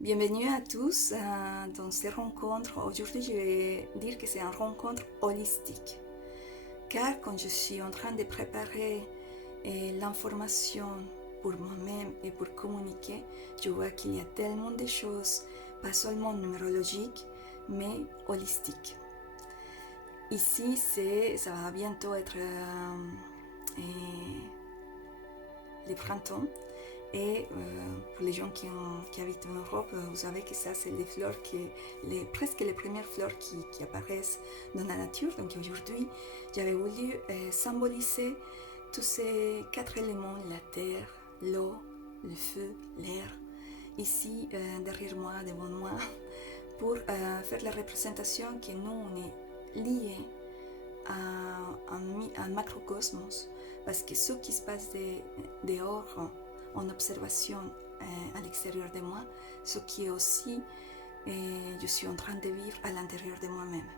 Bienvenue à tous dans ces rencontres. Aujourd'hui, je vais dire que c'est une rencontre holistique. Car quand je suis en train de préparer l'information pour moi-même et pour communiquer, je vois qu'il y a tellement de choses, pas seulement numérologiques, mais holistiques. Ici, ça va bientôt être le printemps. Et pour les gens qui habitent en Europe, vous savez que ça, c'est les fleurs, presque les premières fleurs qui apparaissent dans la nature. Donc aujourd'hui, j'avais voulu symboliser tous ces 4 éléments, la terre, l'eau, le feu, l'air, ici derrière moi, devant moi, pour faire la représentation que nous, on est liés à un macrocosmos, parce que ce qui se passe dehors, en observation à l'extérieur de moi, ce qui est aussi je suis en train de vivre à l'intérieur de moi-même.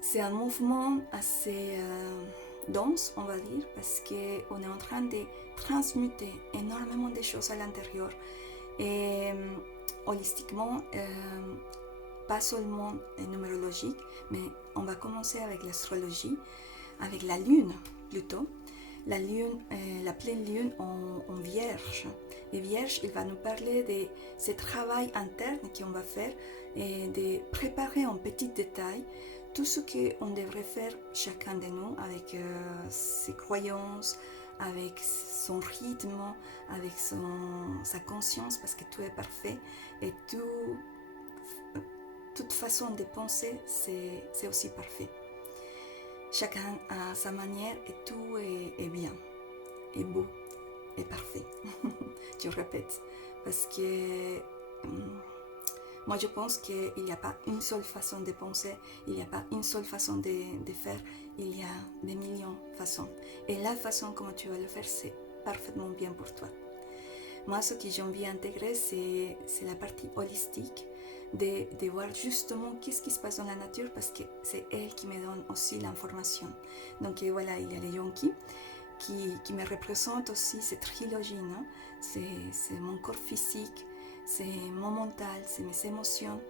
C'est un mouvement assez dense, on va dire, parce qu'on est en train de transmuter énormément de choses à l'intérieur et holistiquement, pas seulement numérologique, mais on va commencer avec l'astrologie, avec la lune plutôt. La lune, la pleine lune en vierge. Et vierge, il va nous parler de ce travail interne qu'on va faire et de préparer en petits détails tout ce qu'on devrait faire chacun de nous avec ses croyances, avec son rythme, avec sa conscience, parce que tout est parfait et toute façon de penser, c'est aussi parfait. Chacun à sa manière et tout est bien, est beau, est parfait. Je répète, parce que moi je pense qu'il n'y a pas une seule façon de penser, il n'y a pas une seule façon de faire, il y a des millions de façons. Et la façon comment tu vas le faire, c'est parfaitement bien pour toi. Moi, ce que j'ai envie d'intégrer, c'est la partie holistique, de voir justement qu'est-ce qui se passe dans la nature, parce que c'est elle qui me donne aussi l'information. Donc voilà, il y a les Yonki qui me représentent aussi cette trilogie, non? C'est mon corps physique, c'est mon mental, c'est mes émotions.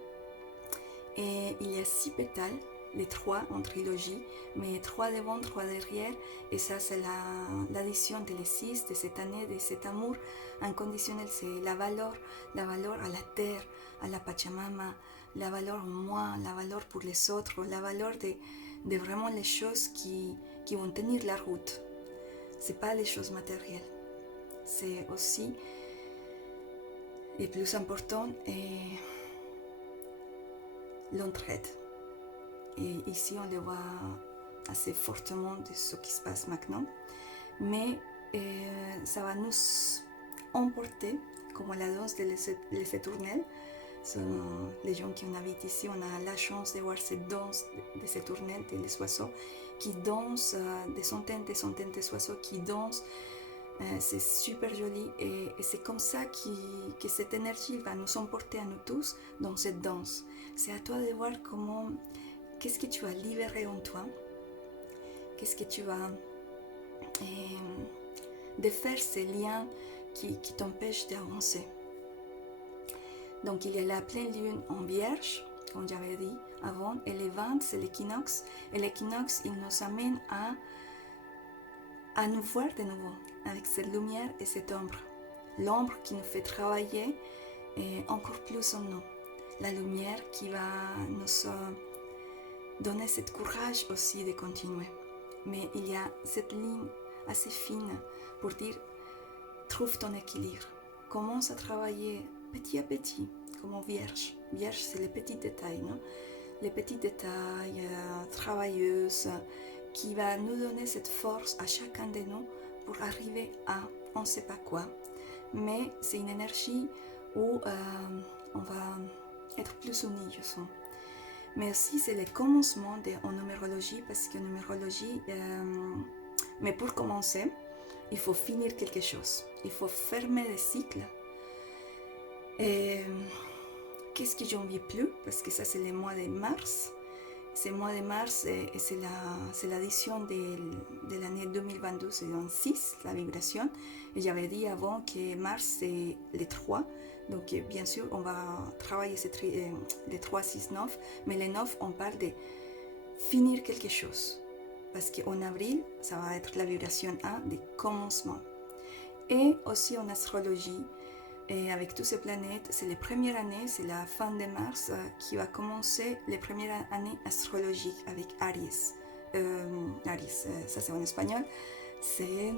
Et il y a 6 pétales, les 3 en trilogie, mais 3 devant, 3 derrière, et ça c'est l'addition de les 6 de cette année, de cet amour inconditionnel, c'est la valeur à la terre, à la Pachamama, la valeur en moi, la valeur pour les autres, la valeur de vraiment les choses qui vont tenir la route. C'est pas les choses matérielles, c'est aussi, et plus important, l'entraide. Et ici, on le voit assez fortement de ce qui se passe maintenant. Mais ça va nous emporter, comme la danse de les étournelles. Les gens qui habitent ici, on a la chance de voir cette danse des étournelles, des oiseaux qui dansent, des centaines d'oiseaux qui dansent. C'est super joli et c'est comme ça que cette énergie va nous emporter à nous tous dans cette danse. C'est à toi de voir qu'est-ce que tu vas libérer en toi, qu'est-ce que tu vas défaire ces liens qui t'empêchent d'avancer. Donc il y a la pleine lune en vierge, comme j'avais dit avant, et les 20, c'est l'équinoxe. Et l'équinoxe, il nous amène à nous voir de nouveau, avec cette lumière et cette ombre. L'ombre qui nous fait travailler encore plus en nous. La lumière qui va nous donner ce courage aussi de continuer. Mais il y a cette ligne assez fine pour dire, trouve ton équilibre. Commence à travailler petit à petit, comme en vierge. Vierge, c'est les petits détails, non? Les petits détails travailleuses qui va nous donner cette force à chacun de nous pour arriver à on ne sait pas quoi. Mais c'est une énergie où on va être plus unis, je sens. Mais aussi, c'est le commencement en numérologie, parce que numérologie, mais pour commencer, il faut finir quelque chose. Il faut fermer les cycles. Et qu'est-ce que j'en vis plus? Parce que ça, c'est le mois de mars. ce mois de mars, c'est l'addition de l'année 2022, c'est dans 6, la vibration. Et j'avais dit avant que mars, c'est les 3. Donc, bien sûr, on va travailler les 3, 6, 9. Mais les 9, on parle de finir quelque chose. Parce qu'en avril, ça va être la vibration 1 des commencements. Et aussi en astrologie, et avec toutes ces planètes, c'est les premières années, c'est la fin de mars qui va commencer les premières années astrologiques avec Aries. Aries, ça c'est en espagnol. C'est,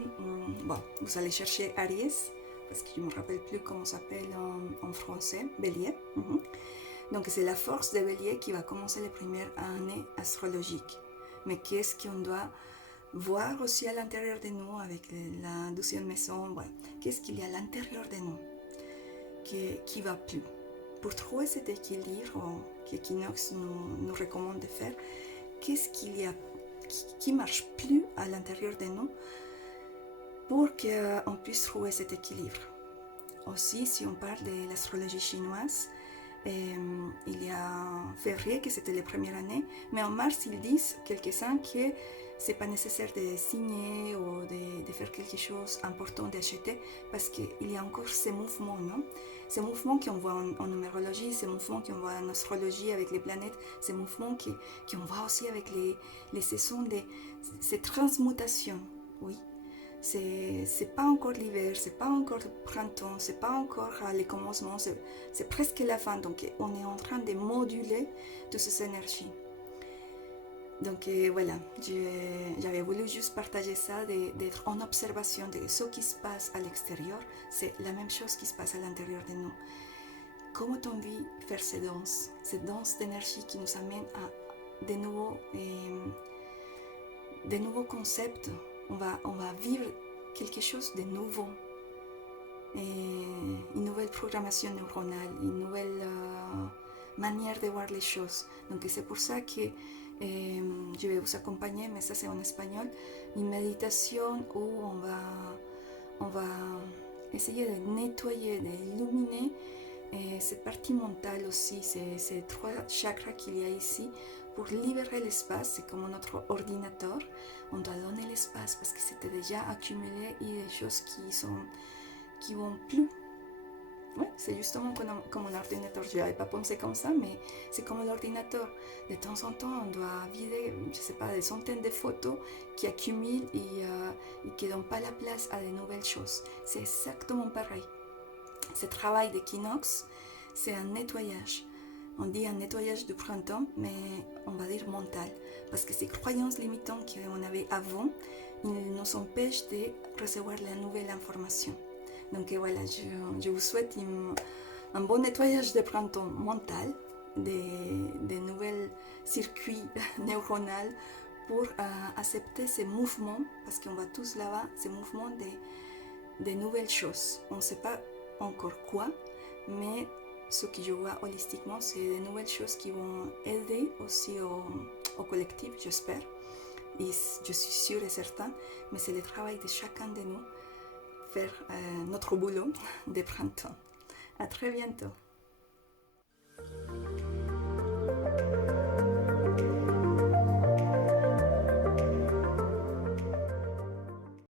bon, vous allez chercher Aries, parce que je ne me rappelle plus comment ça s'appelle en français, Bélier. Donc c'est la force de Bélier qui va commencer les premières années astrologiques. Mais qu'est-ce qu'on doit voir aussi à l'intérieur de nous avec la 12e maison? Voilà. Qu'est-ce qu'il y a à l'intérieur de nous qui va plus? Pour trouver cet équilibre qu'Equinox nous recommande de faire, qu'est-ce qu'il y a qui marche plus à l'intérieur de nous pour qu'on puisse trouver cet équilibre? Aussi, si on parle de l'astrologie chinoise, il y a février que c'était les premières années, mais en mars ils disent quelques-uns que c'est pas nécessaire de signer ou de faire quelque chose d'important d'acheter parce qu'il y a encore ces mouvements, non? Ces mouvements qu'on voit en numérologie, ces mouvements qu'on voit en astrologie avec les planètes, ces mouvements qu'on voit aussi avec les saisons, ces transmutations, oui. C'est pas encore l'hiver, c'est pas encore le printemps, c'est pas encore les commencements, c'est presque la fin. Donc on est en train de moduler toutes ces énergies. Donc voilà, j'avais voulu juste partager ça, d'être en observation de ce qui se passe à l'extérieur. C'est la même chose qui se passe à l'intérieur de nous. Comment on vit faire ces danses d'énergie qui nous amènent à de nouveaux concepts. On va vivre quelque chose de nouveau. Et une nouvelle programmation neuronale, une nouvelle manière de voir les choses. Donc c'est pour ça que je vais vous accompagner, mais ça c'est en espagnol, une méditation où on va essayer de nettoyer, d'illuminer cette partie mentale aussi, ces 3 chakras qu'il y a ici, pour libérer l'espace. C'est comme notre ordinateur, on doit donner l'espace parce que c'était déjà accumulé et des choses qui vont plus. Ouais, c'est justement comme un ordinateur. Je n'avais pas pensé comme ça, mais c'est comme l'ordinateur. De temps en temps, on doit vider, je sais pas, des centaines de photos qui accumulent et qui ne donnent pas la place à de nouvelles choses. C'est exactement pareil. Ce travail d'équinoxe, c'est un nettoyage. On dit un nettoyage du printemps, mais on va dire mental. Parce que ces croyances limitantes qu'on avait avant, ils nous empêchent de recevoir la nouvelle information. Donc voilà, je vous souhaite un bon nettoyage de printemps mental, des nouveaux circuits neuronaux pour accepter ces mouvements, parce qu'on va tous là-bas, ces mouvements de nouvelles choses. On ne sait pas encore quoi, mais ce que je vois holistiquement, c'est des nouvelles choses qui vont aider aussi au collectif, j'espère. Et je suis sûre et certaine, mais c'est le travail de chacun de nous, faire notre boulot de printemps. À très bientôt.